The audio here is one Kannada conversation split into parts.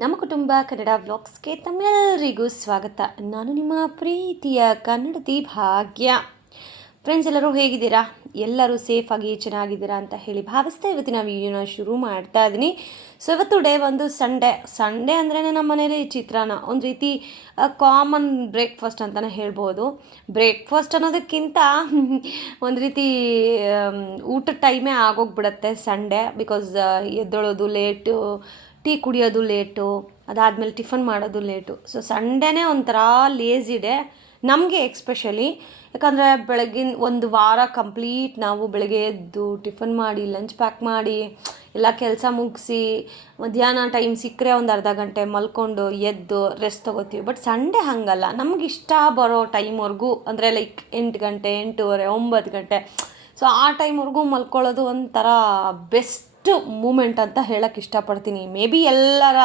ನಮ್ಮ ಕುಟುಂಬ ಕನ್ನಡ ವ್ಲಾಗ್ಸ್ಗೆ ತಮ್ಮೆಲ್ಲರಿಗೂ ಸ್ವಾಗತ. ನಾನು ನಿಮ್ಮ ಪ್ರೀತಿಯ ಕನ್ನಡತಿ ಭಾಗ್ಯ. ಫ್ರೆಂಡ್ಸ್, ಎಲ್ಲರೂ ಹೇಗಿದ್ದೀರಾ? ಎಲ್ಲರೂ ಸೇಫಾಗಿ ಚೆನ್ನಾಗಿದ್ದೀರಾ ಅಂತ ಹೇಳಿ ಭಾವಿಸ್ತಾ ಇವತ್ತಿನ ವೀಡಿಯೋನ ಶುರು ಮಾಡ್ತಾ ಇದ್ದೀನಿ. ಸೊ ಇವತ್ತು ಡೇ ಒಂದು ಸಂಡೇ ಅಂದ್ರೇ ನಮ್ಮ ಮನೇಲಿ ಚಿತ್ರಾನ್ನ ಒಂದು ರೀತಿ ಕಾಮನ್ ಬ್ರೇಕ್ಫಾಸ್ಟ್ ಅಂತಲೇ ಹೇಳ್ಬೋದು. ಬ್ರೇಕ್ಫಾಸ್ಟ್ ಅನ್ನೋದಕ್ಕಿಂತ ಒಂದು ರೀತಿ ಊಟದ ಟೈಮೇ ಆಗೋಗ್ಬಿಡುತ್ತೆ ಸಂಡೇ. ಬಿಕಾಸ್ ಎದ್ದೊಳೋದು ಲೇಟು, ಟೀ ಕುಡಿಯೋದು ಲೇಟು, ಅದಾದಮೇಲೆ ಟಿಫನ್ ಮಾಡೋದು ಲೇಟು. ಸೊ ಸಂಡೇನೇ ಒಂಥರ ಲೇಝಿ ಡೇ ನಮಗೆ ಎಕ್ಸ್ಪೆಷಲಿ. ಯಾಕಂದರೆ ಬೆಳಗಿನ ಒಂದು ವಾರ ಕಂಪ್ಲೀಟ್ ನಾವು ಬೆಳಗ್ಗೆ ಎದ್ದು ಟಿಫನ್ ಮಾಡಿ ಲಂಚ್ ಪ್ಯಾಕ್ ಮಾಡಿ ಎಲ್ಲ ಕೆಲಸ ಮುಗಿಸಿ ಮಧ್ಯಾಹ್ನ ಟೈಮ್ ಸಿಕ್ಕರೆ ಒಂದು ಅರ್ಧ ಗಂಟೆ ಮಲ್ಕೊಂಡು ಎದ್ದು ರೆಸ್ಟ್ ತೊಗೋತೀವಿ. ಬಟ್ ಸಂಡೇ ಹಾಗಲ್ಲ, ನಮ್ಗೆ ಇಷ್ಟ ಬರೋ ಟೈಮ್ವರೆಗೂ, ಅಂದರೆ ಲೈಕ್ 8 ಗಂಟೆ, 8:30, 9 ಗಂಟೆ, ಸೊ ಆ ಟೈಮ್ವರೆಗೂ ಮಲ್ಕೊಳ್ಳೋದು ಒಂಥರ ಬೆಸ್ಟ್ ಮೂಮೆಂಟ್ ಅಂತ ಹೇಳೋಕ್ಕೆ ಇಷ್ಟಪಡ್ತೀನಿ. ಮೇ ಬಿ ಎಲ್ಲರ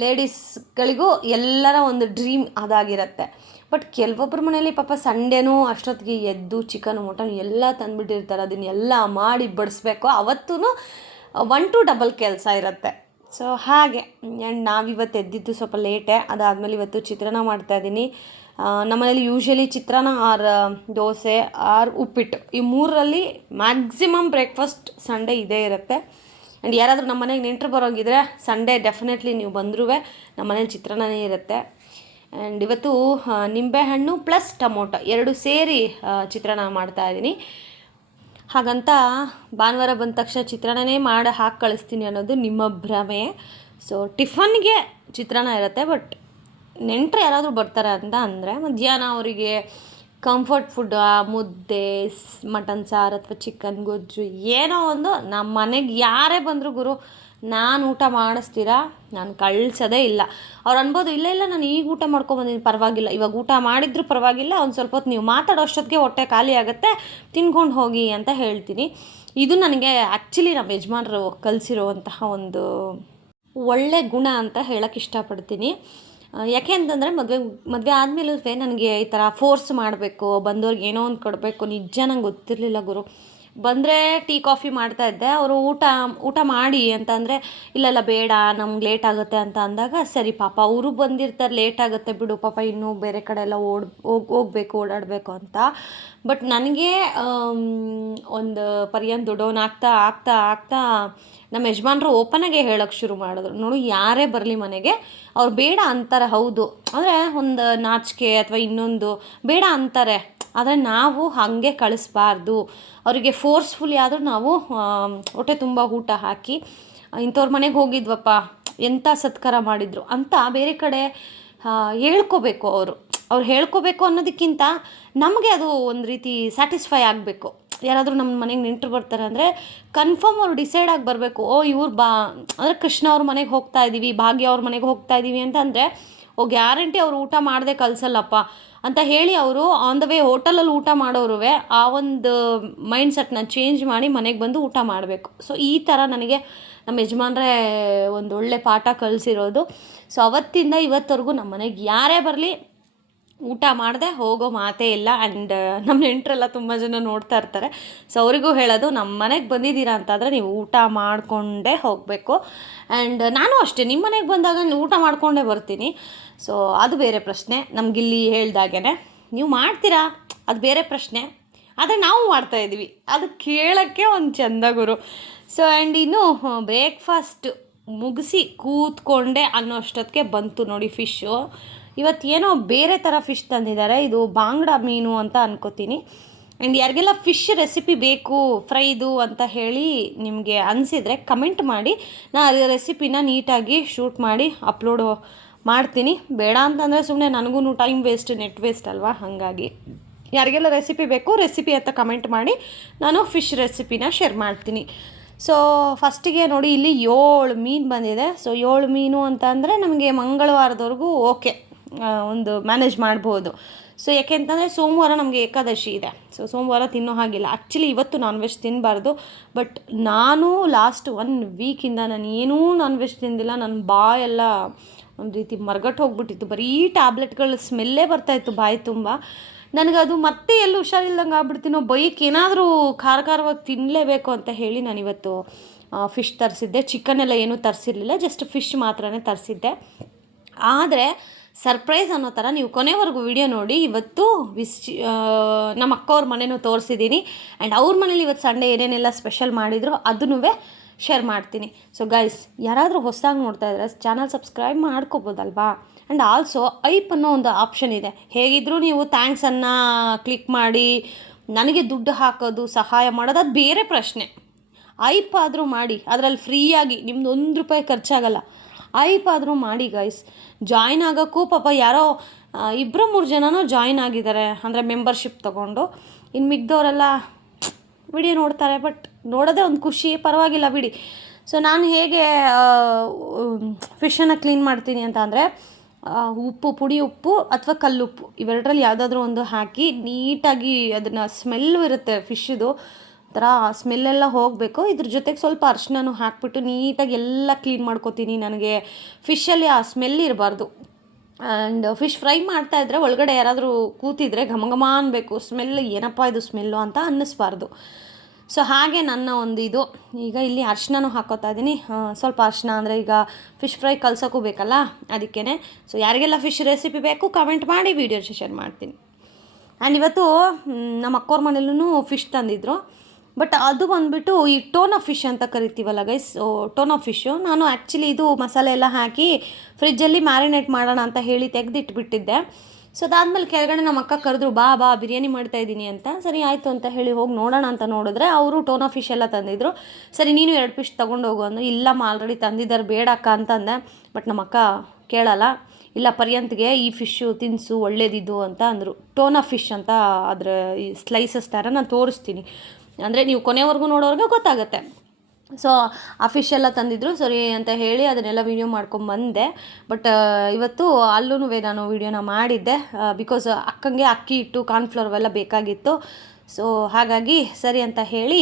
ಲೇಡೀಸ್ಗಳಿಗೂ ಎಲ್ಲರ ಒಂದು ಡ್ರೀಮ್ ಅದಾಗಿರುತ್ತೆ. ಬಟ್ ಕೆಲವೊಬ್ಬರ ಮನೇಲಿ ಪಾಪ ಸಂಡೇನೂ ಅಷ್ಟೊತ್ತಿಗೆ ಎದ್ದು ಚಿಕನ್ ಮಟನ್ ಎಲ್ಲ ತಂದುಬಿಟ್ಟಿರ್ತಾರೆ. ಅದನ್ನೆಲ್ಲ ಮಾಡಿ ಬಡಿಸ್ಬೇಕು. ಅವತ್ತೂ 1 to 2 ಕೆಲಸ ಇರುತ್ತೆ. ಸೊ ಹಾಗೆ ನಾವಿವತ್ತು ಎದ್ದಿದ್ದು ಸ್ವಲ್ಪ ಲೇಟೇ. ಅದಾದಮೇಲೆ ಇವತ್ತು ಚಿತ್ರಾನ್ನ ಮಾಡ್ತಾಯಿದ್ದೀನಿ. ನಮ್ಮನೇಲಿ ಯೂಶ್ವಲಿ ಚಿತ್ರಾನ್ನ ಆರ್ ದೋಸೆ ಆರ್ ಉಪ್ಪಿಟ್ಟು, ಈ 3ರಲ್ಲಿ ಮ್ಯಾಕ್ಸಿಮಮ್ ಬ್ರೇಕ್ಫಾಸ್ಟ್ ಸಂಡೇ ಇದೇ ಇರುತ್ತೆ. ಆ್ಯಂಡ್ ಯಾರಾದರೂ ನಮ್ಮ ಮನೆಗೆ ನೆಂಟರು ಬರೋಂಗಿದ್ರೆ ಸಂಡೇ ಡೆಫಿನೆಟ್ಲಿ ನೀವು ಬಂದರೂ ನಮ್ಮ ಮನೇಲಿ ಚಿತ್ರಾನ್ನನೇ ಇರುತ್ತೆ. ಆ್ಯಂಡ್ ಇವತ್ತು ನಿಂಬೆಹಣ್ಣು ಪ್ಲಸ್ ಟೊಮೊಟೊ 2 ಸೇರಿ ಚಿತ್ರಾನ್ನ ಮಾಡ್ತಾಯಿದ್ದೀನಿ. ಹಾಗಂತ ಭಾನುವಾರ ಬಂದ ತಕ್ಷಣ ಚಿತ್ರಾನ್ನನೇ ಮಾಡಿ ಹಾಕಿ ಕಳಿಸ್ತೀನಿ ಅನ್ನೋದು ನಿಮ್ಮ ಭ್ರಮೆ. ಸೊ ಟಿಫನ್ಗೆ ಚಿತ್ರಾನ್ನ ಇರುತ್ತೆ. ಬಟ್ ನೆಂಟರು ಯಾರಾದರೂ ಬರ್ತಾರೆ ಅಂತ ಅಂದರೆ ಮಧ್ಯಾಹ್ನ ಅವರಿಗೆ ಕಂಫರ್ಟ್ ಫುಡ್, ಮುದ್ದೆ, ಮಟನ್ ಸಾರು ಅಥವಾ ಚಿಕನ್ ಗೊಜ್ಜು ಏನೋ ಒಂದು. ನಮ್ಮ ಮನೆಗೆ ಯಾರೇ ಬಂದರೂ ಗುರು ನಾನು ಊಟ ಮಾಡಿಸ್ತೀರಾ, ನಾನು ಕಳಿಸೋದೇ ಇಲ್ಲ. ಅವ್ರು ಅನ್ಬೋದು, ಇಲ್ಲ ನಾನು ಈಗ ಊಟ ಮಾಡ್ಕೊಬಂದಿದ್ದೀನಿ, ಪರವಾಗಿಲ್ಲ, ಇವಾಗ ಊಟ ಮಾಡಿದ್ರು ಪರವಾಗಿಲ್ಲ, ಒಂದು ಸ್ವಲ್ಪ ಹೊತ್ತು ನೀವು ಮಾತಾಡೋ ಅಷ್ಟೊತ್ತಿಗೆ ಹೊಟ್ಟೆ ಖಾಲಿ ಆಗುತ್ತೆ, ತಿನ್ಕೊಂಡು ಹೋಗಿ ಅಂತ ಹೇಳ್ತೀನಿ. ಇದು ನನಗೆ ಆ್ಯಕ್ಚುಲಿ ನಮ್ಮ ಯಜಮಾನರು ಕಲಿಸಿರುವಂತಹ ಒಂದು ಒಳ್ಳೆ ಗುಣ ಅಂತ ಹೇಳೋಕ್ಕೆ ಇಷ್ಟಪಡ್ತೀನಿ. ಯಾಕೆ ಅಂತಂದರೆ ಮದುವೆ ಆದಮೇಲೂ ನನಗೆ ಈ ಥರ ಫೋರ್ಸ್ ಮಾಡಬೇಕು, ಬಂದವ್ರಿಗೆ ಏನೋ ಒಂದು ಕೊಡಬೇಕು, ನಿಜ ನಂಗೆ ಗೊತ್ತಿರಲಿಲ್ಲ ಗುರು. ಬಂದರೆ ಟೀ ಕಾಫಿ ಮಾಡ್ತಾಯಿದ್ದೆ. ಅವರು ಊಟ ಮಾಡಿ ಅಂತ ಅಂದರೆ ಇಲ್ಲ ಬೇಡ ನಮ್ಗೆ ಲೇಟ್ ಆಗುತ್ತೆ ಅಂತ ಅಂದಾಗ, ಸರಿ ಪಾಪ ಅವರು ಬಂದಿರ್ತಾರೆ, ಲೇಟ್ ಆಗುತ್ತೆ ಬಿಡು ಪಾಪ, ಇನ್ನೂ ಬೇರೆ ಕಡೆ ಎಲ್ಲ ಹೋಗ್ಬೇಕು ಓಡಾಡಬೇಕು ಅಂತ. ಬಟ್ ನನಗೆ ಒಂದು ಪರ್ಯಂತ ದೊಡ್ಡವನಾಗ್ತಾ ಆಗ್ತಾ ಆಗ್ತಾ ನಮ್ಮ ಯಜಮಾನರು ಓಪನಾಗೆ ಹೇಳೋಕ್ಕೆ ಶುರು ಮಾಡಿದ್ರು, ನೋಡು ಯಾರೇ ಬರಲಿ ಮನೆಗೆ ಅವ್ರು ಬೇಡ ಅಂತಾರೆ, ಹೌದು, ಅಂದರೆ ಒಂದು ನಾಚಿಕೆ ಅಥವಾ ಇನ್ನೊಂದು ಬೇಡ ಅಂತಾರೆ. ಆದರೆ ನಾವು ಹಾಗೆ ಕಳಿಸ್ಬಾರ್ದು. ಅವರಿಗೆ ಫೋರ್ಸ್ಫುಲಿ ಆದರೂ ನಾವು ಹೊಟ್ಟೆ ತುಂಬ ಊಟ ಹಾಕಿ, ಇಂಥವ್ರ ಮನೆಗೆ ಹೋಗಿದ್ವಪ್ಪ ಎಂಥ ಸತ್ಕಾರ ಮಾಡಿದರು ಅಂತ ಬೇರೆ ಕಡೆ ಹೇಳ್ಕೋಬೇಕು. ಅವ್ರು ಹೇಳ್ಕೋಬೇಕು ಅನ್ನೋದಕ್ಕಿಂತ ನಮಗೆ ಅದು ಒಂದು ರೀತಿ ಸ್ಯಾಟಿಸ್ಫೈ ಆಗಬೇಕು. ಯಾರಾದರೂ ನಮ್ಮ ಮನೆಗೆ ನೆಂಟರು ಬರ್ತಾರೆ ಅಂದರೆ ಕನ್ಫರ್ಮ್ ಅವ್ರು ಡಿಸೈಡ್ ಆಗಿ ಬರಬೇಕು. ಇವ್ರು ಅಂದರೆ ಕೃಷ್ಣ ಅವ್ರ ಮನೆಗೆ ಹೋಗ್ತಾ ಇದ್ದೀವಿ, ಭಾಗ್ಯ ಅವ್ರ ಮನೆಗೆ ಹೋಗ್ತಾ ಇದ್ದೀವಿ ಅಂತಂದರೆ ಗ್ಯಾರಂಟಿ ಅವ್ರು ಊಟ ಮಾಡದೆ ಕಳಿಸಲ್ಲಪ್ಪ ಅಂತ ಹೇಳಿ ಅವರು ಆನ್ ದ ವೇ ಹೋಟೆಲಲ್ಲಿ ಊಟ ಮಾಡೋರು ಆ ಒಂದು ಮೈಂಡ್ಸೆಟ್ನ ಚೇಂಜ್ ಮಾಡಿ ಮನೆಗೆ ಬಂದು ಊಟ ಮಾಡಬೇಕು. ಸೊ ಈ ಥರ ನನಗೆ ನಮ್ಮ ಯಜಮಾನ್ರೇ ಒಂದು ಒಳ್ಳೆ ಪಾಠ ಕಲಿಸಿರೋದು. ಸೊ ಅವತ್ತಿಂದ ಇವತ್ತವರೆಗೂ ನಮ್ಮ ಮನೆಗೆ ಯಾರೇ ಬರಲಿ ಊಟ ಮಾಡದೆ ಹೋಗೋ ಮಾತೇ ಇಲ್ಲ. ಆ್ಯಂಡ್ ನಮ್ಮ ನೆಂಟರೆಲ್ಲ ತುಂಬ ಜನ ನೋಡ್ತಾ ಇರ್ತಾರೆ. ಸೊ ಅವರಿಗೂ ಹೇಳೋದು, ನಮ್ಮ ಮನೆಗೆ ಬಂದಿದ್ದೀರಾ ಅಂತಾದರೆ ನೀವು ಊಟ ಮಾಡಿಕೊಂಡೇ ಹೋಗಬೇಕು. ಆ್ಯಂಡ್ ನಾನು ಅಷ್ಟೇ ನಿಮ್ಮ ಮನೆಗೆ ಬಂದಾಗ ಊಟ ಮಾಡಿಕೊಂಡೇ ಬರ್ತೀನಿ. ಸೊ ಅದು ಬೇರೆ ಪ್ರಶ್ನೆ. ನಮಗಿಲ್ಲಿ ಹೇಳ್ದಾಗೇ ನೀವು ಮಾಡ್ತೀರಾ ಅದು ಬೇರೆ ಪ್ರಶ್ನೆ, ಆದರೆ ನಾವು ಮಾಡ್ತಾಯಿದ್ದೀವಿ, ಅದು ಕೇಳೋಕ್ಕೆ ಒಂದು ಚೆಂದ ಗುರು. ಸೊ ಆ್ಯಂಡ್ ಇನ್ನು ಬ್ರೇಕ್ಫಾಸ್ಟ್ ಮುಗಿಸಿ ಕೂತ್ಕೊಂಡೆ ಅನ್ನೋ ಅಷ್ಟೊತ್ತಿಗೆ ಬಂತು ನೋಡಿ ಫಿಶ್ಶು. ಇವತ್ತೇನೋ ಬೇರೆ ಥರ ಫಿಶ್ ತಂದಿದ್ದಾರೆ. ಇದು ಬಾಂಗ್ಡಾ ಮೀನು ಅಂತ ಅನ್ಕೋತೀನಿ. ಆ್ಯಂಡ್ ಯಾರಿಗೆಲ್ಲ ಫಿಶ್ ರೆಸಿಪಿ ಬೇಕು ಫ್ರೈದು ಅಂತ ಹೇಳಿ ನಿಮಗೆ ಅನಿಸಿದರೆ ಕಮೆಂಟ್ ಮಾಡಿ, ನಾನು ರೆಸಿಪಿನ ನೀಟಾಗಿ ಶೂಟ್ ಮಾಡಿ ಅಪ್ಲೋಡ್ ಮಾಡ್ತೀನಿ. ಬೇಡ ಅಂತಂದರೆ ಸುಮ್ಮನೆ ನನಗೂ ಟೈಮ್ ವೇಸ್ಟ್, ನೆಟ್ ವೇಸ್ಟ್ ಅಲ್ವಾ. ಹಾಗಾಗಿ ಯಾರಿಗೆಲ್ಲ ರೆಸಿಪಿ ಬೇಕು ರೆಸಿಪಿ ಅಂತ ಕಮೆಂಟ್ ಮಾಡಿ ನಾನು ಫಿಶ್ ರೆಸಿಪಿನ ಶೇರ್ ಮಾಡ್ತೀನಿ. ಸೊ ಫಸ್ಟಿಗೆ ನೋಡಿ ಇಲ್ಲಿ 7 ಮೀನು ಬಂದಿದೆ. ಸೊ 7 ಮೀನು ಅಂತ ಅಂದರೆ ನಮಗೆ ಮಂಗಳವಾರದವರೆಗೂ ಓಕೆ, ಒಂದು ಮ್ಯಾನೇಜ್ ಮಾಡ್ಬೋದು. ಸೊ ಯಾಕೆ ಅಂತಂದರೆ ಸೋಮವಾರ ನಮಗೆ ಏಕಾದಶಿ ಇದೆ. ಸೊ ಸೋಮವಾರ ತಿನ್ನೋ ಹಾಗಿಲ್ಲ. ಆ್ಯಕ್ಚುಲಿ ಇವತ್ತು ನಾನ್ ವೆಜ್ ತಿನ್ನಬಾರ್ದು. ಬಟ್ ನಾನು ಲಾಸ್ಟ್ 1 ವೀಕಿಂದ ನಾನು ಏನೂ ನಾನ್ ವೆಜ್ ತಿಂದಿಲ್ಲ. ನನ್ನ ಬಾಯೆಲ್ಲ ಒಂದು ರೀತಿ ಮರ್ಗಟ್ಟು ಹೋಗ್ಬಿಟ್ಟಿತ್ತು. ಬರೀ ಟ್ಯಾಬ್ಲೆಟ್ಗಳ ಸ್ಮೆಲ್ಲೇ ಬರ್ತಾಯಿತ್ತು ಬಾಯಿ ತುಂಬ. ನನಗದು ಮತ್ತೆ ಎಲ್ಲೂ ಹುಷಾರಿಲ್ದಂಗೆ ಆಗ್ಬಿಡ್ತೀನೋ, ಬೈಕ್ ಏನಾದರೂ ಖಾರವಾಗಿ ತಿನ್ನಲೇಬೇಕು ಅಂತ ಹೇಳಿ ನಾನಿವತ್ತು ಫಿಶ್ ತರಿಸಿದ್ದೆ. ಚಿಕನ್ ಏನೂ ತರಿಸಿರಲಿಲ್ಲ, ಜಸ್ಟ್ ಫಿಶ್ ಮಾತ್ರನೇ ತರಿಸಿದ್ದೆ. ಆದರೆ ಸರ್ಪ್ರೈಸ್ ಅನ್ನೋ ಥರ ನೀವು ಕೊನೆವರೆಗೂ ವಿಡಿಯೋ ನೋಡಿ. ಇವತ್ತು ನಮ್ಮ ಅಕ್ಕವ್ರ ಮನೆಯೂ ತೋರಿಸಿದ್ದೀನಿ, ಆ್ಯಂಡ್ ಅವ್ರ ಮನೇಲಿ ಇವತ್ತು ಸಂಡೇ ಏನೇನೆಲ್ಲ ಸ್ಪೆಷಲ್ ಮಾಡಿದ್ರು ಅದನ್ನೂ ಶೇರ್ ಮಾಡ್ತೀನಿ. ಸೊ ಗೈಸ್, ಯಾರಾದರೂ ಹೊಸದಾಗಿ ನೋಡ್ತಾ ಇದ್ರೆ ಚಾನಲ್ ಸಬ್ಸ್ಕ್ರೈಬ್ ಮಾಡ್ಕೋಬೋದಲ್ವಾ. ಆ್ಯಂಡ್ ಆಲ್ಸೋ ಐಪ್ ಅನ್ನೋ ಒಂದು ಆಪ್ಷನ್ ಇದೆ. ಹೇಗಿದ್ದರೂ ನೀವು ಥ್ಯಾಂಕ್ಸನ್ನು ಕ್ಲಿಕ್ ಮಾಡಿ ನನಗೆ ದುಡ್ಡು ಹಾಕೋದು, ಸಹಾಯ ಮಾಡೋದು ಅದು ಬೇರೆ ಪ್ರಶ್ನೆ. ಐಪ್ ಆದರೂ ಮಾಡಿ, ಅದರಲ್ಲಿ ಫ್ರೀಯಾಗಿ ನಿಮ್ದು ₹1 ಖರ್ಚಾಗಲ್ಲ. ಐಪ್ ಆದರೂ ಮಾಡಿ ಗೈಸ್. ಜಾಯ್ನ್ ಆಗೋಕ್ಕೂ ಪಾಪ ಯಾರೋ 2-3 ಜನನೂ ಜಾಯ್ನ್ ಆಗಿದ್ದಾರೆ, ಅಂದರೆ ಮೆಂಬರ್ಶಿಪ್ ತೊಗೊಂಡು. ಇನ್ನು ಮಿಗ್ದವರೆಲ್ಲ ವಿಡಿಯೋ ನೋಡ್ತಾರೆ, ಬಟ್ ನೋಡೋದೇ ಒಂದು ಖುಷಿ, ಪರವಾಗಿಲ್ಲ ಬಿಡಿ. ಸೊ ನಾನು ಹೇಗೆ ಫಿಶನ್ನು ಕ್ಲೀನ್ ಮಾಡ್ತೀನಿ ಅಂತ ಅಂದರೆ, ಉಪ್ಪು, ಪುಡಿ ಉಪ್ಪು ಅಥವಾ ಕಲ್ಲುಪ್ಪು ಇವೆರಡರಲ್ಲಿ ಯಾವುದಾದ್ರೂ ಒಂದು ಹಾಕಿ ನೀಟಾಗಿ ಅದನ್ನು ಸ್ಮೆಲ್ಲು ಇರುತ್ತೆ ಫಿಶ್ದು ಥರ, ಸ್ಮೆಲ್ಲೆಲ್ಲ ಹೋಗಬೇಕು. ಇದ್ರ ಜೊತೆಗೆ ಸ್ವಲ್ಪ ಅರಿಶಿನೂ ಹಾಕಿಬಿಟ್ಟು ನೀಟಾಗಿ ಎಲ್ಲ ಕ್ಲೀನ್ ಮಾಡ್ಕೋತೀನಿ. ನನಗೆ ಫಿಶಲ್ಲಿ ಆ ಸ್ಮೆಲ್ ಇರಬಾರ್ದು. ಆ್ಯಂಡ್ ಫಿಶ್ ಫ್ರೈ ಮಾಡ್ತಾಯಿದ್ರೆ ಒಳಗಡೆ ಯಾರಾದರೂ ಕೂತಿದ್ರೆ ಘಮ ಅನ್ನಬೇಕು, ಸ್ಮೆಲ್ ಏನಪ್ಪ ಇದು ಸ್ಮೆಲ್ಲು ಅಂತ ಅನ್ನಿಸ್ಬಾರ್ದು. ಸೊ ಹಾಗೆ ನನ್ನ ಒಂದು ಇದು. ಈಗ ಇಲ್ಲಿ ಅರಿಶಿನೂ ಹಾಕ್ಕೋತಾ ಇದ್ದೀನಿ. ಸ್ವಲ್ಪ ಅರಿಶಿನ ಅಂದರೆ ಈಗ ಫಿಶ್ ಫ್ರೈ ಕಲ್ಸೋಕ್ಕೂ ಬೇಕಲ್ಲ, ಅದಕ್ಕೇ. ಸೊ ಯಾರಿಗೆಲ್ಲ ಫಿಶ್ ರೆಸಿಪಿ ಬೇಕು ಕಮೆಂಟ್ ಮಾಡಿ, ವೀಡಿಯೋ ಶೇರ್ ಮಾಡ್ತೀನಿ. ಆ್ಯಂಡ್ ಇವತ್ತು ನಮ್ಮ ಅಕ್ಕವ್ರ ಮನೇಲೂ ಫಿಶ್ ತಂದಿದ್ರು. ಬಟ್ ಅದು ಬಂದುಬಿಟ್ಟು ಈ ಟೋನಾ ಫಿಶ್ ಅಂತ ಕರಿತೀವಲ್ಲ ಗೈಸ್, ಟೋನಾ ಫಿಶ್ಶು. ನಾನು ಆ್ಯಕ್ಚುಲಿ ಇದು ಮಸಾಲೆ ಎಲ್ಲ ಹಾಕಿ ಫ್ರಿಜ್ಜಲ್ಲಿ ಮ್ಯಾರಿನೇಟ್ ಮಾಡೋಣ ಅಂತ ಹೇಳಿ ತೆಗೆದಿಟ್ಬಿಟ್ಟಿದ್ದೆ. ಸೊ ಅದಾದಮೇಲೆ ಕೆಳಗಡೆ ನಮ್ಮ ಅಕ್ಕ ಕರೆದ್ರು, ಬಾ ಬಿರಿಯಾನಿ ಮಾಡ್ತಾಯಿದ್ದೀನಿ ಅಂತ. ಸರಿ ಆಯಿತು ಅಂತ ಹೇಳಿ ಹೋಗಿ ನೋಡೋಣ ಅಂತ ನೋಡಿದ್ರೆ ಅವರು ಟೋನಾ ಫಿಶ್ ಎಲ್ಲ ತಂದಿದ್ರು. ಸರಿ ನೀನು 2 ಫಿಶ್ ತೊಗೊಂಡೋಗು ಅಂದರು. ಇಲ್ಲಮ್ಮ ಆಲ್ರೆಡಿ ತಂದಿದ್ದಾರೆ, ಬೇಡ ಅಕ್ಕ ಅಂತಂದೆ. ಬಟ್ ನಮ್ಮ ಅಕ್ಕ ಕೇಳಲ್ಲ, ಇಲ್ಲ ಪರ್ಯಂತ್ಗೆ ಈ ಫಿಶ್ಶು ತಿನ್ನಿಸು ಒಳ್ಳೇದಿದ್ದು ಅಂತ ಅಂದರು. ಟೋನಾ ಫಿಶ್ ಅಂತ ಅದರ ಈ ಸ್ಲೈಸಸ್ ಥರ ನಾನು ತೋರಿಸ್ತೀನಿ, ಅಂದರೆ ನೀವು ಕೊನೆವರೆಗೂ ನೋಡೋರಿಗೆ ಗೊತ್ತಾಗುತ್ತೆ. ಸೊ ಆ ಫಿಶ್ ಎಲ್ಲ ತಂದಿದ್ರು, ಸರಿ ಅಂತ ಹೇಳಿ ಅದನ್ನೆಲ್ಲ ವೀಡಿಯೋ ಮಾಡ್ಕೊಂಬಂದೆ. ಬಟ್ ಇವತ್ತು ಅಲ್ಲೂ ನಾನು ವೀಡಿಯೋನ ಮಾಡಿದ್ದೆ, ಬಿಕಾಸ್ ಅಕ್ಕಂಗೆ ಅಕ್ಕಿ ಹಿಟ್ಟು, ಕಾರ್ನ್ಫ್ಲೋರ್ ಅವೆಲ್ಲ ಬೇಕಾಗಿತ್ತು. ಸೊ ಹಾಗಾಗಿ ಸರಿ ಅಂತ ಹೇಳಿ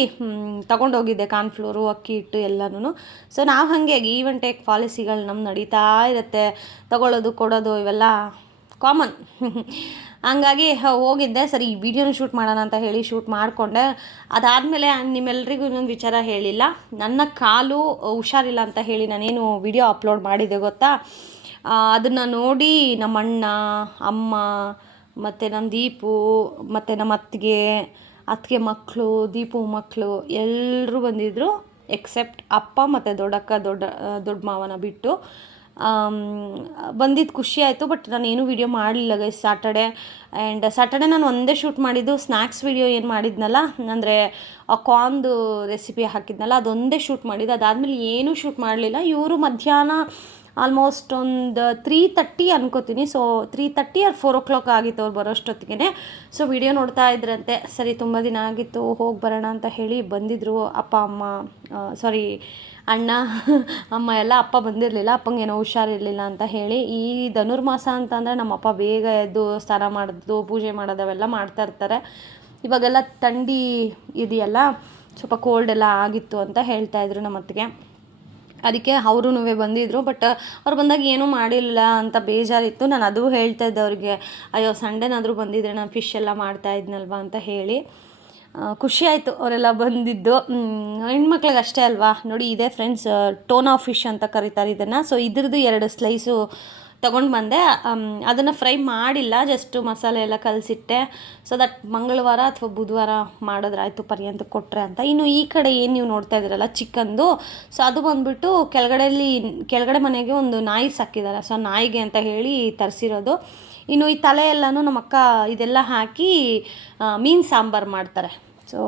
ತೊಗೊಂಡೋಗಿದ್ದೆ ಕಾರ್ನ್ಫ್ಲೋರು, ಅಕ್ಕಿ ಹಿಟ್ಟು ಎಲ್ಲನೂ. ಸೊ ನಾವು ಹಾಗೆ ಗೀವ್ ಆ್ಯಂಡ್ ಟೇಕ್ ಪಾಲಿಸಿಗಳು ನಮ್ಗೆ ನಡೀತಾ ಇರುತ್ತೆ, ತೊಗೊಳ್ಳೋದು ಕೊಡೋದು ಇವೆಲ್ಲ ಕಾಮನ್. ಹಂಗಾಗಿ ಹೋಗಿದ್ದೆ. ಸರಿ ಈ ವಿಡಿಯೋನ ಶೂಟ್ ಮಾಡೋಣ ಅಂತ ಹೇಳಿ ಶೂಟ್ ಮಾಡಿಕೊಂಡೆ. ಅದಾದಮೇಲೆ ನಿಮ್ಮೆಲ್ಲರಿಗೂ ಇನ್ನೊಂದು ವಿಚಾರ ಹೇಳಿಲ್ಲ, ನನ್ನ ಕಾಲು ಹುಷಾರಿಲ್ಲ ಅಂತ ಹೇಳಿ ನಾನೇನು ವಿಡಿಯೋ ಅಪ್ಲೋಡ್ ಮಾಡಿದ್ದೆ ಗೊತ್ತಾ. ಅದನ್ನು ನೋಡಿ ನಮ್ಮ ಅಣ್ಣ, ಅಮ್ಮ, ಮತ್ತು ನಮ್ಮ ದೀಪು, ಮತ್ತು ನಮ್ಮ ಅತ್ತಿಗೆ ಮಕ್ಕಳು, ದೀಪು ಮಕ್ಕಳು ಎಲ್ಲರೂ ಬಂದಿದ್ದರು, ಎಕ್ಸೆಪ್ಟ್ ಅಪ್ಪ ಮತ್ತು ದೊಡ್ಡ ಮಾವನ ಬಿಟ್ಟು. ಬಂದಿದ್ದು ಖುಷಿ ಆಯಿತು. ಬಟ್ ನಾನೇನು ವೀಡಿಯೋ ಮಾಡಲಿಲ್ಲ ಗೈಸ್ ಸ್ಯಾಟರ್ಡೆ ನಾನು ಒಂದೇ ಶೂಟ್ ಮಾಡಿದ್ದು. ಸ್ನ್ಯಾಕ್ಸ್ ವೀಡಿಯೋ ಏನು ಮಾಡಿದ್ನಲ್ಲ, ಅಂದರೆ ಆ ಕಾರ್ನ್ದು ರೆಸಿಪಿ ಹಾಕಿದ್ನಲ್ಲ, ಅದೊಂದೇ ಶೂಟ್ ಮಾಡಿದ್ದು. ಅದಾದಮೇಲೆ ಏನೂ ಶೂಟ್ ಮಾಡಲಿಲ್ಲ. ಇವರು ಮಧ್ಯಾಹ್ನ ಆಲ್ಮೋಸ್ಟ್ ಒಂದು 3:30 ಅನ್ಕೋತೀನಿ. ಸೊ 3:30 or 4 o'clock ಆಗಿತ್ತು ಅವ್ರು ಬರೋಷ್ಟೊತ್ತಿಗೆ. ಸೊ ವಿಡಿಯೋ ನೋಡ್ತಾ ಇದ್ರಂತೆ. ಸರಿ ತುಂಬ ದಿನ ಆಗಿತ್ತು, ಹೋಗಿ ಬರೋಣ ಅಂತ ಹೇಳಿ ಬಂದಿದ್ದರು. ಅಣ್ಣ ಅಮ್ಮ ಎಲ್ಲ. ಅಪ್ಪ ಬಂದಿರಲಿಲ್ಲ, ಅಪ್ಪಂಗೇನೋ ಹುಷಾರಿರಲಿಲ್ಲ ಅಂತ ಹೇಳಿ. ಈ ಧನುರ್ಮಾಸ ಅಂತಂದರೆ ನಮ್ಮಪ್ಪ ಬೇಗ ಎದ್ದು ಸ್ನಾನ ಮಾಡೋದು, ಪೂಜೆ ಮಾಡೋದು ಅವೆಲ್ಲ ಮಾಡ್ತಾಯಿರ್ತಾರೆ. ಇವಾಗೆಲ್ಲ ಥಂಡಿ ಇದೆಯಲ್ಲ, ಸ್ವಲ್ಪ ಕೋಲ್ಡ್ ಎಲ್ಲ ಆಗಿತ್ತು ಅಂತ ಹೇಳ್ತಾಯಿದ್ರು ನಮ್ಮ ಅತ್ತಿಗೆ. ಅದಕ್ಕೆ ಅವರೂ ಬಂದಿದ್ದರು. ಬಟ್ ಅವ್ರು ಬಂದಾಗ ಏನೂ ಮಾಡಿಲ್ಲ ಅಂತ ಬೇಜಾರಿತ್ತು. ನಾನು ಅದು ಹೇಳ್ತಾ ಇದ್ದೆ ಅವ್ರಿಗೆ, ಅಯ್ಯೋ ಸಂಡೇನಾದರೂ ಬಂದಿದ್ರೆ ನಾನು ಫಿಶ್ ಎಲ್ಲ ಮಾಡ್ತಾಯಿದ್ನಲ್ವ ಅಂತ ಹೇಳಿ. ಖುಷಿ ಆಯಿತು ಅವರೆಲ್ಲ ಬಂದಿದ್ದು. ಹೆಣ್ಮಕ್ಳಿಗೆ ಅಷ್ಟೇ ಅಲ್ವಾ. ನೋಡಿ ಇದೆ ಫ್ರೆಂಡ್ಸ್, ಟೋನಾ ಫಿಶ್ ಅಂತ ಕರೀತಾರೆ ಇದನ್ನು. ಸೊ ಇದ್ರದ್ದು 2 ಸ್ಲೈಸು ತೊಗೊಂಡು ಬಂದೆ. ಅದನ್ನು ಫ್ರೈ ಮಾಡಿಲ್ಲ, ಜಸ್ಟ್ ಮಸಾಲೆ ಎಲ್ಲ ಕಲಸಿಟ್ಟೆ. ಸೊ ದಟ್ ಮಂಗಳವಾರ ಅಥವಾ ಬುಧವಾರ ಮಾಡಿದ್ರಾಯ್ತು, ಪರ್ಯಂತ ಕೊಟ್ಟರೆ ಅಂತ. ಇನ್ನು ಈ ಕಡೆ ಏನು ನೀವು ನೋಡ್ತಾ ಇದ್ದೀರಲ್ಲ ಚಿಕನ್ದು, ಸೊ ಅದು ಬಂದುಬಿಟ್ಟು ಕೆಳಗಡೆ ಮನೆಗೆ ಒಂದು ನಾಯಿ ಸಾಕಿದ್ದಾರೆ. ಸೊ ನಾಯಿಗೆ ಅಂತ ಹೇಳಿ ತರಿಸಿರೋದು. ಇನ್ನು ಈ ತಲೆ ಎಲ್ಲನೂ ನಮ್ಮ ಅಕ್ಕ ಇದೆಲ್ಲ ಹಾಕಿ ಮೀನು ಸಾಂಬಾರು ಮಾಡ್ತಾರೆ. ಸೊ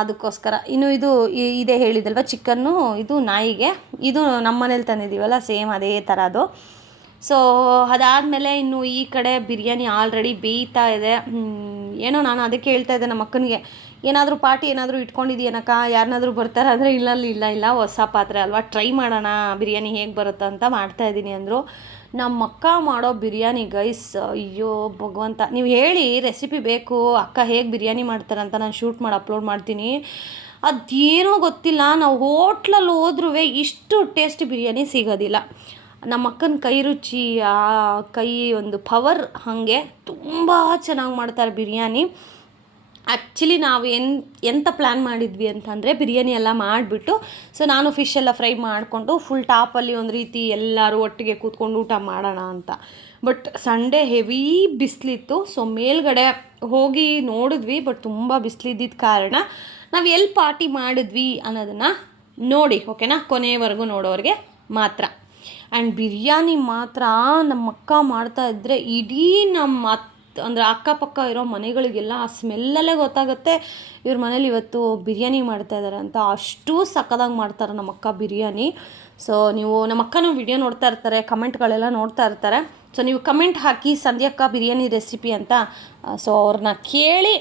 ಅದಕ್ಕೋಸ್ಕರ. ಇನ್ನು ಇದೇ ಹೇಳಿದಲ್ವ ಚಿಕನ್ನು, ಇದು ನಾಯಿಗೆ. ಇದು ನಮ್ಮ ಮನೇಲಿ ತಂದಿದ್ದೀವಲ್ಲ, ಸೇಮ್ ಅದೇ ಥರ ಅದು. ಸೊ ಅದಾದಮೇಲೆ ಇನ್ನು ಈ ಕಡೆ ಬಿರಿಯಾನಿ ಆಲ್ರೆಡಿ ಬೇಯ್ತಾ ಇದೆ. ಏನೋ ನಾನು ಅದಕ್ಕೆ ಹೇಳ್ತಾ ಇದ್ದೆ ನಮ್ಮ ಅಕ್ಕನಿಗೆ, ಏನಾದರೂ ಪಾರ್ಟಿ ಏನಾದರೂ ಇಟ್ಕೊಂಡಿದ್ದೀನಕ್ಕ, ಯಾರನ್ನಾದರೂ ಬರ್ತಾರೆ ಅಂದರೆ ಇಲ್ಲ ಹೊಸ ಪಾತ್ರೆ ಅಲ್ವಾ, ಟ್ರೈ ಮಾಡೋಣ ಬಿರಿಯಾನಿ ಹೇಗೆ ಬರುತ್ತೋ ಅಂತ ಮಾಡ್ತಾಯಿದ್ದೀನಿ ಅಂದರು. ನಮ್ಮ ಅಕ್ಕ ಮಾಡೋ ಬಿರಿಯಾನಿ ಗೈಸ್, ಅಯ್ಯೋ ಭಗವಂತ, ನೀವು ಹೇಳಿ ರೆಸಿಪಿ ಬೇಕು, ಅಕ್ಕ ಹೇಗೆ ಬಿರಿಯಾನಿ ಮಾಡ್ತಾರಂತ ನಾನು ಶೂಟ್ ಮಾಡಿ ಅಪ್ಲೋಡ್ ಮಾಡ್ತೀನಿ. ಅದೇನೋ ಗೊತ್ತಿಲ್ಲ, ನಾವು ಹೋಟ್ಲಲ್ಲಿ ಹೋದ್ರೂ ಇಷ್ಟು ಟೇಸ್ಟಿ ಬಿರಿಯಾನಿ ಸಿಗೋದಿಲ್ಲ. ನಮ್ಮ ಅಕ್ಕನ ಕೈ ರುಚಿ, ಆ ಕೈ ಒಂದು ಪವರ್ ಹಾಗೆ ತುಂಬ ಚೆನ್ನಾಗಿ ಮಾಡ್ತಾರೆ ಬಿರಿಯಾನಿ. ಆ್ಯಕ್ಚುಲಿ ನಾವು ಎಂಥ ಪ್ಲ್ಯಾನ್ ಮಾಡಿದ್ವಿ ಅಂತಂದರೆ ಬಿರಿಯಾನಿ ಎಲ್ಲ ಮಾಡಿಬಿಟ್ಟು ಸೊ ನಾನು ಫಿಶ್ ಎಲ್ಲ ಫ್ರೈ ಮಾಡಿಕೊಂಡು ಫುಲ್ ಟಾಪಲ್ಲಿ ಒಂದು ರೀತಿ ಎಲ್ಲರೂ ಒಟ್ಟಿಗೆ ಕೂತ್ಕೊಂಡು ಊಟ ಮಾಡೋಣ ಅಂತ. ಬಟ್ ಸಂಡೇ ಹೆವಿ ಬಿಸಿಲಿತ್ತು. ಸೊ ಮೇಲ್ಗಡೆ ಹೋಗಿ ನೋಡಿದ್ವಿ, ಬಟ್ ತುಂಬ ಬಿಸಿಲಿದ್ದಿದ್ದ ಕಾರಣ ನಾವು ಎಲ್ಲಿ ಪಾರ್ಟಿ ಮಾಡಿದ್ವಿ ಅನ್ನೋದನ್ನು ನೋಡಿ, ಓಕೆನಾ, ಕೊನೆಯವರೆಗೂ ನೋಡೋರಿಗೆ ಮಾತ್ರ. ಆ್ಯಂಡ್ ಬಿರಿಯಾನಿ ಮಾತ್ರ ನಮ್ಮ ಅಕ್ಕ ಮಾಡ್ತಾಯಿದ್ರೆ ಇಡೀ ನಮ್ಮ ಅಂದರೆ ಅಕ್ಕಪಕ್ಕ ಇರೋ ಮನೆಗಳಿಗೆಲ್ಲ ಆ ಸ್ಮೆಲ್ಲಲ್ಲೇ ಗೊತ್ತಾಗುತ್ತೆ ಇವ್ರ ಮನೇಲಿ ಇವತ್ತು ಬಿರಿಯಾನಿ ಮಾಡ್ತಾಯಿದ್ದಾರೆ ಅಂತ. ಅಷ್ಟು ಸಕ್ಕದಾಗಿ ಮಾಡ್ತಾರೆ ನಮ್ಮ ಅಕ್ಕ ಬಿರಿಯಾನಿ. ಸೊ ನೀವು ನಮ್ಮ ಅಕ್ಕನೂ ವಿಡಿಯೋ ನೋಡ್ತಾ ಇರ್ತಾರೆ, ಕಮೆಂಟ್ಗಳೆಲ್ಲ ನೋಡ್ತಾ ಇರ್ತಾರೆ. ಸೊ ನೀವು ಕಮೆಂಟ್ ಹಾಕಿ ಸಂಧ್ಯಕ್ಕ ಬಿರಿಯಾನಿ ರೆಸಿಪಿ ಅಂತ. ಸೊ ಅವ್ರನ್ನ ಕೇಳಿ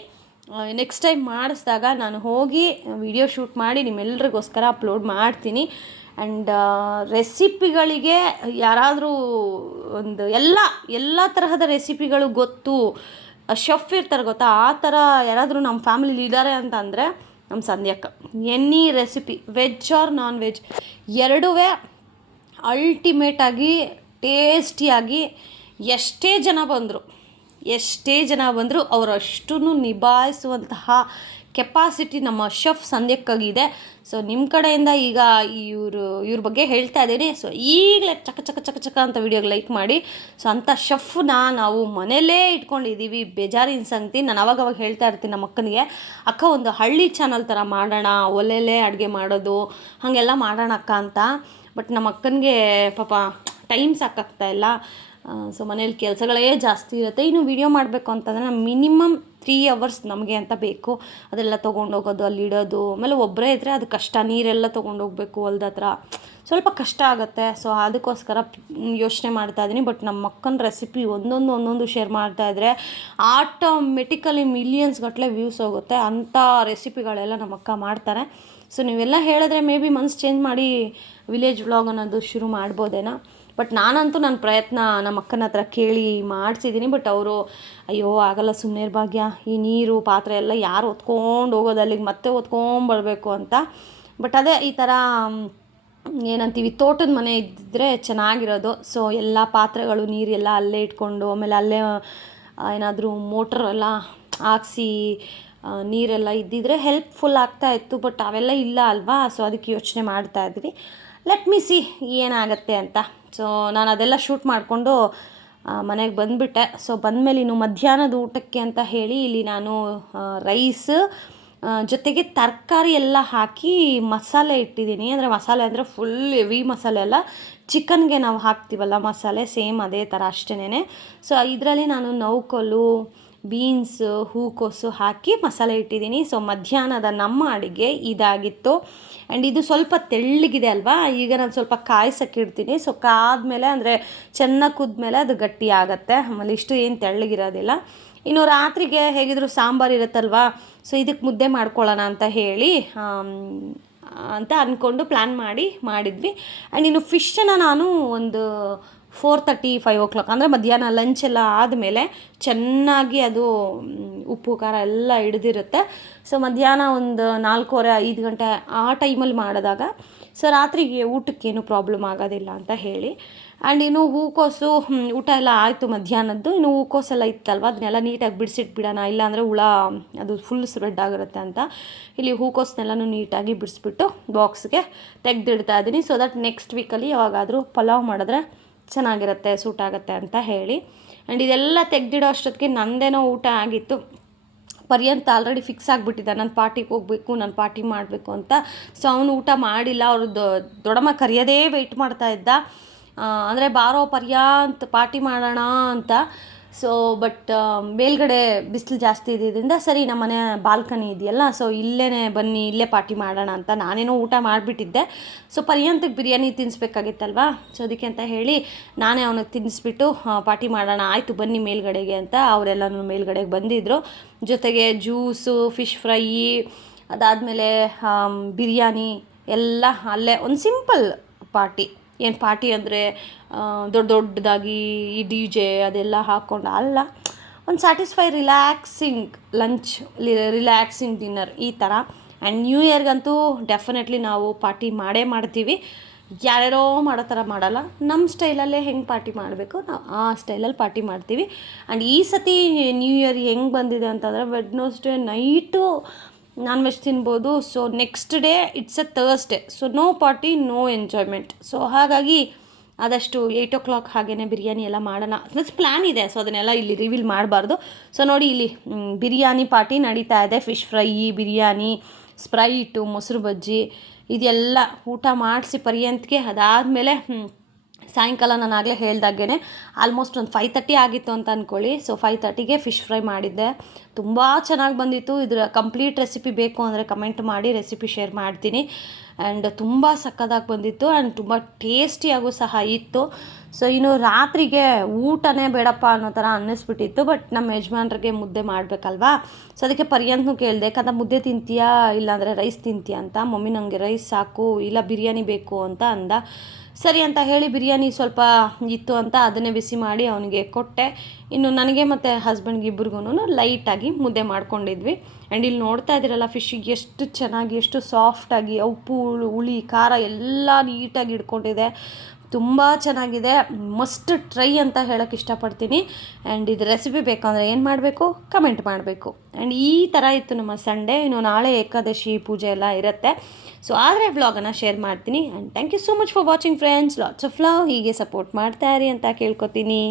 ನೆಕ್ಸ್ಟ್ ಟೈಮ್ ಮಾಡಿಸಿದಾಗ ನಾನು ಹೋಗಿ ವಿಡಿಯೋ ಶೂಟ್ ಮಾಡಿ ನಿಮ್ಮೆಲ್ಲರಿಗೋಸ್ಕರ ಅಪ್ಲೋಡ್ ಮಾಡ್ತೀನಿ. ಆ್ಯಂಡ್ ರೆಸಿಪಿಗಳಿಗೆ ಯಾರಾದರೂ ಒಂದು ಎಲ್ಲ ತರಹದ ರೆಸಿಪಿಗಳು ಗೊತ್ತು, ಶೆಫ್ ಇರ್ತಾರೆ ಗೊತ್ತಾ, ಆ ಥರ ಯಾರಾದರೂ ನಮ್ಮ ಫ್ಯಾಮಿಲಿಲಿ ಇದ್ದಾರೆ ಅಂತ ಅಂದರೆ ನಮ್ಮ ಸಂಧ್ಯಕ್ಕ. Any recipe veg or non veg ಎರಡೂ ಅಲ್ಟಿಮೇಟಾಗಿ ಟೇಸ್ಟಿಯಾಗಿ ಎಷ್ಟೇ ಜನ ಬಂದರೂ ಅವರಷ್ಟನ್ನು ನಿಭಾಯಿಸುವಂತಹ ಕೆಪಾಸಿಟಿ ನಮ್ಮ ಶೆಫ್ ಸಂಧ್ಯಕ್ಕಾಗಿದೆ. ಸೊ ನಿಮ್ಮ ಕಡೆಯಿಂದ ಈಗ ಇವ್ರ ಬಗ್ಗೆ ಹೇಳ್ತಾ ಇದ್ದೀನಿ. ಸೊ ಈಗಲೇ ಚಕ ಅಂತ ವಿಡಿಯೋಗೆ ಲೈಕ್ ಮಾಡಿ. ಸೊ ಅಂಥ ಶೆಫ್ನ ನಾವು ಮನೆಯಲ್ಲೇ ಇಟ್ಕೊಂಡಿದ್ದೀವಿ. ಬೇಜಾರಿನ ಸಂಗತಿ. ನಾನು ಅವಾಗವಾಗ ಹೇಳ್ತಾ ಇರ್ತೀನಿ ನಮ್ಮ ಅಕ್ಕನಿಗೆ, ಅಕ್ಕ ಒಂದು ಹಳ್ಳಿ ಚಾನಲ್ ಥರ ಮಾಡೋಣ, ಒಲೆಯಲ್ಲೇ ಅಡುಗೆ ಮಾಡೋದು ಹಾಗೆಲ್ಲ ಮಾಡೋಣ ಅಕ್ಕ ಅಂತ. ಬಟ್ ನಮ್ಮ ಅಕ್ಕನಿಗೆ ಪಾಪ ಟೈಮ್ ಸಾಕಾಗ್ತಾಯಿಲ್ಲ. ಸೊ ಮನೇಲಿ ಕೆಲಸಗಳೇ ಜಾಸ್ತಿ ಇರುತ್ತೆ. ಇನ್ನು ವೀಡಿಯೋ ಮಾಡಬೇಕು ಅಂತಂದರೆ ಮಿನಿಮಮ್ 3 hours ನಮಗೆ ಅಂತ ಬೇಕು. ಅದೆಲ್ಲ ತೊಗೊಂಡೋಗೋದು, ಅಲ್ಲಿ ಇಡೋದು, ಆಮೇಲೆ ಒಬ್ಬರೇ ಇದ್ದರೆ ಅದು ಕಷ್ಟ. ನೀರೆಲ್ಲ ತೊಗೊಂಡೋಗ್ಬೇಕು ಹೊಲ್ದ ಹತ್ರ, ಸ್ವಲ್ಪ ಕಷ್ಟ ಆಗುತ್ತೆ. ಸೊ ಅದಕ್ಕೋಸ್ಕರ ಯೋಚನೆ ಮಾಡ್ತಾಯಿದ್ದೀನಿ. ಬಟ್ ನಮ್ಮ ಅಕ್ಕನ ರೆಸಿಪಿ ಒಂದೊಂದು ಶೇರ್ ಮಾಡ್ತಾಯಿದ್ರೆ ಆಟೋಮೆಟಿಕಲಿ ಮಿಲಿಯನ್ಸ್ ಗಟ್ಟಲೆ ವ್ಯೂಸ್ ಹೋಗುತ್ತೆ. ಅಂಥ ರೆಸಿಪಿಗಳೆಲ್ಲ ನಮ್ಮ ಅಕ್ಕ ಮಾಡ್ತಾರೆ. ಸೊ ನೀವೆಲ್ಲ ಹೇಳಿದ್ರೆ ಮೇ ಬಿ ಮನ್ಸು ಚೇಂಜ್ ಮಾಡಿ ವಿಲೇಜ್ ವ್ಲಾಗ್ ಅನ್ನೋದು ಶುರು ಮಾಡ್ಬೋದೇನೋ. ಬಟ್ ನಾನಂತೂ ನನ್ನ ಪ್ರಯತ್ನ ನಮ್ಮ ಅಕ್ಕನ ಹತ್ರ ಕೇಳಿ ಮಾಡಿಸಿದ್ದೀನಿ. ಬಟ್ ಅವರು ಅಯ್ಯೋ ಆಗಲ್ಲ ಸುಮ್ಮನೆ ಭಾಗ್ಯ, ಈ ನೀರು ಪಾತ್ರೆ ಎಲ್ಲ ಯಾರು ಹೊತ್ಕೊಂಡು ಹೋಗೋದು, ಅಲ್ಲಿಗೆ ಮತ್ತೆ ಹೊತ್ಕೊಂಬರ್ಬೇಕು ಅಂತ. ಬಟ್ ಅದೇ ಈ ಥರ ಏನಂತೀವಿ, ತೋಟದ ಮನೆ ಇದ್ದಿದ್ರೆ ಚೆನ್ನಾಗಿರೋದು. ಸೊ ಎಲ್ಲ ಪಾತ್ರೆಗಳು ನೀರೆಲ್ಲ ಅಲ್ಲೇ ಇಟ್ಕೊಂಡು, ಆಮೇಲೆ ಅಲ್ಲೇ ಏನಾದರೂ ಮೋಟ್ರ್ ಎಲ್ಲ ಹಾಕ್ಸಿ ನೀರೆಲ್ಲ ಇದ್ದಿದ್ರೆ ಹೆಲ್ಪ್ಫುಲ್ ಆಗ್ತಾಯಿತ್ತು. ಬಟ್ ಅವೆಲ್ಲ ಇಲ್ಲ ಅಲ್ವಾ. ಸೊ ಅದಕ್ಕೆ ಯೋಚನೆ ಮಾಡ್ತಾಯಿದ್ವಿ. ಲೆಟ್ ಮಿ ಸಿ ಏನಾಗುತ್ತೆ ಅಂತ. ಸೊ ನಾನು ಅದೆಲ್ಲ ಶೂಟ್ ಮಾಡಿಕೊಂಡು ಮನೆಗೆ ಬಂದುಬಿಟ್ಟೆ. ಸೊ ಬಂದಮೇಲೆ ಇನ್ನು ಮಧ್ಯಾಹ್ನದ ಊಟಕ್ಕೆ ಅಂತ ಹೇಳಿ ಇಲ್ಲಿ ನಾನು ರೈಸ್ ಜೊತೆಗೆ ತರಕಾರಿ ಎಲ್ಲ ಹಾಕಿ ಮಸಾಲೆ ಇಟ್ಟಿದ್ದೀನಿ. ಅಂದರೆ ಮಸಾಲೆ ಅಂದರೆ ಫುಲ್ ಹೆವಿ ಮಸಾಲೆ ಅಲ್ಲ, ಚಿಕನ್ಗೆ ನಾವು ಹಾಕ್ತೀವಲ್ಲ ಮಸಾಲೆ, ಸೇಮ್ ಅದೇ ಥರ ಅಷ್ಟೇನೆ. ಸೊ ಇದರಲ್ಲಿ ನಾನು ನೌಕಲು, ಬೀನ್ಸ್, ಹೂಕೋಸು ಹಾಕಿ ಮಸಾಲೆ ಇಟ್ಟಿದ್ದೀನಿ. ಸೊ ಮಧ್ಯಾಹ್ನದ ನಮ್ಮ ಅಡುಗೆ ಇದಾಗಿತ್ತು. ಆ್ಯಂಡ್ ಇದು ಸ್ವಲ್ಪ ತೆಳ್ಳಗಿದೆ ಅಲ್ವಾ, ಈಗ ನಾನು ಸ್ವಲ್ಪ ಕಾಯಿಸೋಕ್ಕಿಡ್ತೀನಿ. ಸೊ ಕಾದ್ಮೇಲೆ ಅಂದರೆ ಚೆನ್ನಾಗಿ ಕುದ್ಮೇಲೆ ಅದು ಗಟ್ಟಿ ಆಗುತ್ತೆ. ಆಮೇಲೆ ಇಷ್ಟು ಏನು ತೆಳ್ಳಗಿರೋದಿಲ್ಲ. ಇನ್ನು ರಾತ್ರಿಗೆ ಹೇಗಿದ್ರು ಸಾಂಬಾರು ಇರುತ್ತಲ್ವ, ಸೊ ಇದಕ್ಕೆ ಮುದ್ದೆ ಮಾಡ್ಕೊಳ್ಳೋಣ ಅಂತ ಹೇಳಿ ಅಂತ ಅಂದ್ಕೊಂಡು ಪ್ಲ್ಯಾನ್ ಮಾಡಿದ್ವಿ. ಆ್ಯಂಡ್ ಇನ್ನು ಫಿಶನ್ನು ನಾನು ಒಂದು 4:30, 5 o'clock ಅಂದರೆ ಮಧ್ಯಾಹ್ನ ಲಂಚ್ ಎಲ್ಲ ಆದಮೇಲೆ ಚೆನ್ನಾಗಿ ಅದು ಉಪ್ಪು ಖಾರ ಎಲ್ಲ ಹಿಡ್ದಿರುತ್ತೆ. ಸೊ ಮಧ್ಯಾಹ್ನ ಒಂದು 4:15, 5 ಗಂಟೆ ಆ ಟೈಮಲ್ಲಿ ಮಾಡಿದಾಗ ಸೊ ರಾತ್ರಿಗೆ ಊಟಕ್ಕೇನು ಪ್ರಾಬ್ಲಮ್ ಆಗೋದಿಲ್ಲ ಅಂತ ಹೇಳಿ. ಆ್ಯಂಡ್ ಇನ್ನು ಹೂಕೋಸು ಊಟ ಎಲ್ಲ ಆಯಿತು ಮಧ್ಯಾಹ್ನದ್ದು. ಇನ್ನು ಹೂಕೋಸೆಲ್ಲ ಇತ್ತಲ್ವ, ಅದನ್ನೆಲ್ಲ ನೀಟಾಗಿ ಬಿಡಿಸಿಟ್ಬಿಡೋಣ, ಇಲ್ಲಾಂದರೆ ಹುಳ ಅದು ಫುಲ್ ಸ್ಪ್ರೆಡ್ ಆಗಿರುತ್ತೆ ಅಂತ ಇಲ್ಲಿ ಹೂಕೋಸನ್ನೆಲ್ಲನೂ ನೀಟಾಗಿ ಬಿಡಿಸ್ಬಿಟ್ಟು ಬಾಕ್ಸ್ಗೆ ತೆಗೆದಿಡ್ತಾ ಇದ್ದೀನಿ. ಸೊ ದಟ್ ನೆಕ್ಸ್ಟ್ ವೀಕಲ್ಲಿ ಯಾವಾಗಾದರೂ ಪಲಾವ್ ಮಾಡಿದ್ರೆ ಚೆನ್ನಾಗಿರುತ್ತೆ, ಸೂಟ್ ಆಗುತ್ತೆ ಅಂತ ಹೇಳಿ. ಆ್ಯಂಡ್ ಇದೆಲ್ಲ ತೆಗೆದಿಡೋ ಅಷ್ಟೊತ್ತಿಗೆ ನಂದೇನೋ ಊಟ ಆಗಿತ್ತು. ಪರ್ಯಂತ ಆಲ್ರೆಡಿ ಫಿಕ್ಸ್ ಆಗಿಬಿಟ್ಟಿದ್ದ, ನಾನು ಪಾರ್ಟಿಗೆ ಹೋಗಬೇಕು, ನಾನು ಪಾರ್ಟಿ ಮಾಡಬೇಕು ಅಂತ. ಸೊ ಅವನು ಊಟ ಮಾಡಿಲ್ಲ. ಅವ್ರದ್ದು ದೊಡ್ಡಮ್ಮ ಕರೆಯೋದೇ ವೆಯ್ಟ್ ಮಾಡ್ತಾಯಿದ್ದ, ಅಂದರೆ ಬಾರೋ ಪರ್ಯಾಂತ ಪಾರ್ಟಿ ಮಾಡೋಣ ಅಂತ. ಸೊ ಬಟ್ ಮೇಲ್ಗಡೆ ಬಿಸಿಲು ಜಾಸ್ತಿ ಇದ್ದಿದ್ದರಿಂದ ಸರಿ ನಮ್ಮ ಮನೆ ಬಾಲ್ಕನಿ ಇದೆಯಲ್ಲ, ಸೊ ಇಲ್ಲೇ ಬನ್ನಿ, ಇಲ್ಲೇ ಪಾರ್ಟಿ ಮಾಡೋಣ ಅಂತ ನಾನೇನೋ ಊಟ ಮಾಡಿಬಿಟ್ಟಿದ್ದೆ. ಸೊ ಪರ್ಯಂತಕ್ಕೆ ಬಿರಿಯಾನಿ ತಿನ್ನಿಸ್ಬೇಕಾಗಿತ್ತಲ್ವ, ಸೊ ಅದಕ್ಕೆ ಅಂತ ಹೇಳಿ ನಾನೇ ಅವನಿಗೆ ತಿನ್ನಿಸ್ಬಿಟ್ಟು ಪಾರ್ಟಿ ಮಾಡೋಣ, ಆಯಿತು ಬನ್ನಿ ಮೇಲ್ಗಡೆಗೆ ಅಂತ ಅವರೆಲ್ಲನೂ ಮೇಲ್ಗಡೆಗೆ ಬಂದಿದ್ದರು. ಜೊತೆಗೆ ಜ್ಯೂಸು, ಫಿಶ್ ಫ್ರೈ, ಅದಾದಮೇಲೆ ಬಿರಿಯಾನಿ ಎಲ್ಲ ಅಲ್ಲೇ ಒಂದು ಸಿಂಪಲ್ ಪಾರ್ಟಿ. ಏನು ಪಾರ್ಟಿ ಅಂದರೆ ದೊಡ್ಡದಾಗಿ ಈ DJ ಅದೆಲ್ಲ ಹಾಕ್ಕೊಂಡು ಅಲ್ಲ, ಒಂದು satisfy relaxing lunch, relaxing dinner ಈ ಥರ. ಆ್ಯಂಡ್ ನ್ಯೂ ಇಯರ್ಗಂತೂ ಡೆಫಿನೆಟ್ಲಿ ನಾವು ಪಾರ್ಟಿ ಮಾಡೇ ಮಾಡ್ತೀವಿ. ಯಾರ್ಯಾರೋ ಮಾಡೋ ಥರ ಮಾಡಲ್ಲ. ನಮ್ಮ ಸ್ಟೈಲಲ್ಲೇ ಹೆಂಗೆ ಪಾರ್ಟಿ ಮಾಡಬೇಕು ನಾವು ಆ ಸ್ಟೈಲಲ್ಲಿ ಪಾರ್ಟಿ ಮಾಡ್ತೀವಿ. ಆ್ಯಂಡ್ ಈ ಸತಿ ನ್ಯೂ ಇಯರ್ ಹೆಂಗೆ ಬಂದಿದೆ ಅಂತಂದರೆ ವೆಡ್ನಸ್ಡೇ ನೈಟು ನಾನ್ ವೆಜ್ ತಿನ್ಬೋದು. So next day it's a Thursday, so no party no enjoyment. So ಹಾಗಾಗಿ ಆದಷ್ಟು 8 o'clock ಹಾಗೇ ಬಿರಿಯಾನಿ ಎಲ್ಲ ಮಾಡೋಣ ಪ್ಲಸ್ ಪ್ಲ್ಯಾನ್ ಇದೆ. ಸೊ ಅದನ್ನೆಲ್ಲ ಇಲ್ಲಿ ರಿವೀಲ್ ಮಾಡಬಾರ್ದು. ಸೊ ನೋಡಿ ಇಲ್ಲಿ ಬಿರಿಯಾನಿ ಪಾರ್ಟಿ ನಡೀತಾ ಇದೆ. ಫಿಶ್ ಫ್ರೈ, ಬಿರಿಯಾನಿ, ಸ್ಪ್ರೈಟು, ಮೊಸರು ಬಜ್ಜಿ ಇದೆಲ್ಲ ಊಟ ಮಾಡಿಸಿ ಪರ್ಯಂತಕ್ಕೆ ಅದಾದಮೇಲೆ ಸಾಯಂಕಾಲ ನಾನು ಆಗಲೇ ಹೇಳ್ದಾಗೇ ಆಲ್ಮೋಸ್ಟ್ ಒಂದು 5:30 ಆಗಿತ್ತು ಅಂತ ಅಂದ್ಕೊಳ್ಳಿ. ಸೊ 5:30ಗೆ ಫಿಶ್ ಫ್ರೈ ಮಾಡಿದ್ದೆ. ತುಂಬ ಚೆನ್ನಾಗಿ ಬಂದಿತ್ತು. ಇದರ ಕಂಪ್ಲೀಟ್ ರೆಸಿಪಿ ಬೇಕು ಅಂದರೆ ಕಮೆಂಟ್ ಮಾಡಿ, ರೆಸಿಪಿ ಶೇರ್ ಮಾಡ್ತೀನಿ. ಆ್ಯಂಡ್ ತುಂಬ ಸಕ್ಕತ್ತಾಗಿ ಬಂದಿತ್ತು ಆ್ಯಂಡ್ ತುಂಬ ಟೇಸ್ಟಿಯಾಗೂ ಸಹ ಇತ್ತು. ಸೊ ಇನ್ನು ರಾತ್ರಿಗೆ ಊಟನೇ ಬೇಡಪ್ಪ ಅನ್ನೋ ಥರ ಅನ್ನಿಸ್ಬಿಟ್ಟಿತ್ತು. ಬಟ್ ನಮ್ಮ ಯಜಮಾನ್ರಿಗೆ ಮುದ್ದೆ ಮಾಡಬೇಕಲ್ವಾ. ಸೊ ಅದಕ್ಕೆ ಪರ್ಯಂತನೂ ಕೇಳಿದೆ, ಯಾಕಂದ್ರೆ ಮುದ್ದೆ ತಿಂತೀಯಾ ಇಲ್ಲಾಂದರೆ ರೈಸ್ ತಿಂತೀಯಾ ಅಂತ. ಮಮ್ಮಿ ನನಗೆ ರೈಸ್ ಸಾಕು, ಇಲ್ಲ ಬಿರಿಯಾನಿ ಬೇಕು ಅಂತ ಅಂದ. ಸರಿ ಅಂತ ಹೇಳಿ ಬಿರಿಯಾನಿ ಸ್ವಲ್ಪ ಇತ್ತು ಅಂತ ಅದನ್ನೇ ಬಿಸಿ ಮಾಡಿ ಅವನಿಗೆ ಕೊಟ್ಟೆ. ಇನ್ನು ನನಗೆ ಮತ್ತು ಹಸ್ಬೆಂಡ್ಗೆ ಇಬ್ರಿಗೂ ಲೈಟಾಗಿ ಮುದ್ದೆ ಮಾಡ್ಕೊಂಡಿದ್ವಿ. ಆ್ಯಂಡ್ ಇಲ್ಲಿ ನೋಡ್ತಾ ಇದ್ದೀರಲ್ಲ ಫಿಶ್ಶಿಗೆ ಎಷ್ಟು ಚೆನ್ನಾಗಿ, ಎಷ್ಟು ಸಾಫ್ಟಾಗಿ ಉಪ್ಪು, ಹುಳಿ, ಖಾರ ಎಲ್ಲ ನೀಟಾಗಿ ಇಟ್ಕೊಂಡಿದೆ. ತುಂಬ ಚೆನ್ನಾಗಿದೆ. ಮಸ್ಟ್ ಟ್ರೈ ಅಂತ ಹೇಳೋಕ್ಕೆ ಇಷ್ಟಪಡ್ತೀನಿ. ಆ್ಯಂಡ್ ಇದು ರೆಸಿಪಿ ಬೇಕಂದರೆ ಏನು ಮಾಡಬೇಕು, ಕಮೆಂಟ್ ಮಾಡಬೇಕು. ಆ್ಯಂಡ್ ಈ ಥರ ಇತ್ತು ನಮ್ಮ ಸಂಡೇ. ಇನ್ನು ನಾಳೆ ಏಕಾದಶಿ ಪೂಜೆ ಎಲ್ಲ ಇರುತ್ತೆ. ಸೊ ಆದರೆ ವ್ಲಾಗನ್ನು ಶೇರ್ ಮಾಡ್ತೀನಿ. And thank you so much for watching friends. Lots of love. ಹೀಗೆ ಸಪೋರ್ಟ್ ಮಾಡ್ತಾ ಇರಿ ಅಂತ ಕೇಳ್ಕೊತೀನಿ.